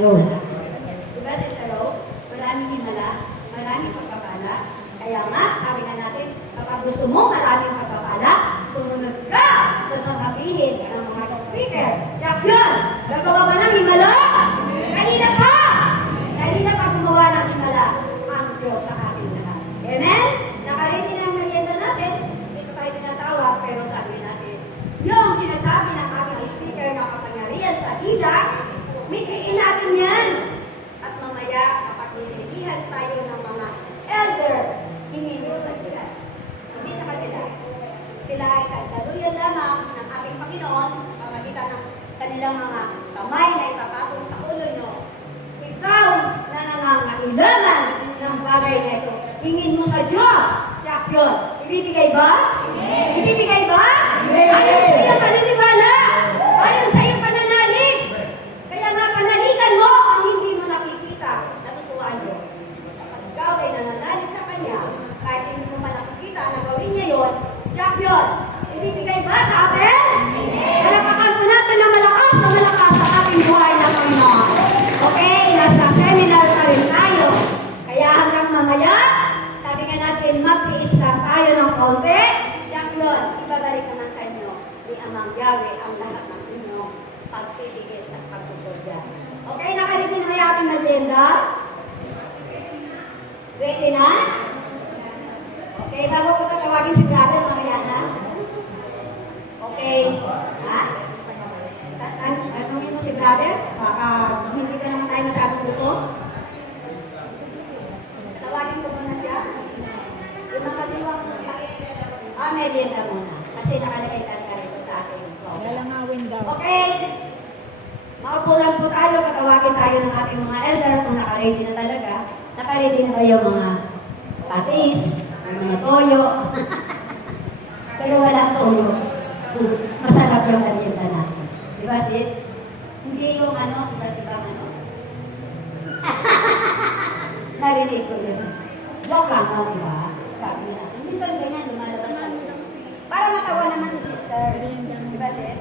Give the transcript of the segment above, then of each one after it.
Yun. Diba, Sister Rose? Maraming himala, maraming pagpapala. Kaya nga, sabi nga natin, kapag gusto mo maraming pagpapala, sumunod ka sa sasabihin ng mga speaker. Yak yun! Nagawa ba ng himala? Kanina pa! Kanina pa gumawa ng himala ang Diyos sa ating lahat. Amen? Nakaredy na ang merienda natin. Dito tayo tinatawag, pero sabi natin, yung sinasabi ng ating speaker na kapangyarihan sa ilang, mikiin natin yan. At mamaya, kapag nililihan tayo ng mga elder, hindi mo sa Diyos. Hindi sa kanila. Sila ay kadaluyan lamang ng ating Panginoon, pamagitan ng kanilang mga kamay na ipapatong sa ulo nyo. Ikaw na nangangailangan ng bagay na ito, hingin mo sa Diyos. Yak yun. Ibibigay ba? Ibibigay ba? Ayon sa iyong paniniwala. Ayon sa iyong pananalig. Kaya nga panaligan mo ang hindi mo nakikita. Natutuwa nyo. Kapag ikaw ay nananalig sa Kanya, kahit hindi mo pa nakikita na gawin niya yun, yak yun. Ibibigay ba sa atin? Palakpakan po natin ng malakas na malakas sa ating buhay na Panginoon. Okay, nasa seminar pa rin tayo. Kaya hanggang mamaya, sabi nga natin, magtiis lang tayo ng kaunti. Yak yun, ibabalik naman sa inyo ni Amang Yahweh ang lahat ng inyong pagtitiis at pagtutulga. Okay, nakaredy na yung ating agenda? Ready na? Okay, bago ko tatawagin si brother, mamaya na. Okay. Ha? Tanungin mo si brother, baka hindi pa naman tayo masyadong gutom. Tawagin ko muna siya. Yung mga diwang merienda muna. Kasi nakalagay talaga rito sa ating program. Lalangawin daw. Okay. Maupo lang po tayo, katawagin tayo ng ating mga elder kung naka-ready na talaga. Naka-ready na ba yung mga patis, yung mga toyo? Pero walang toyo. Masarap yung merienda natin. Diba sis? Hindi yung iba't ibang narinig ko yun. Joke lang, diba? Sabi natin. Minsan ganyan, lumalabas sa para matawa naman si sister. Diba sis?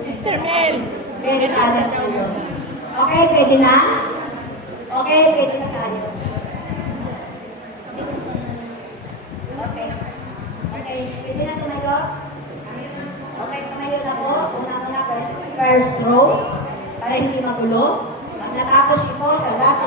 Sister Mel. Very talent po yun. Okay, pwede na? Okay, pwede na tayo. Okay. Okay, pwede na tumayo? Okay, tumayo na po. Una-una first row para hindi magulo. Pag natapos ito sa last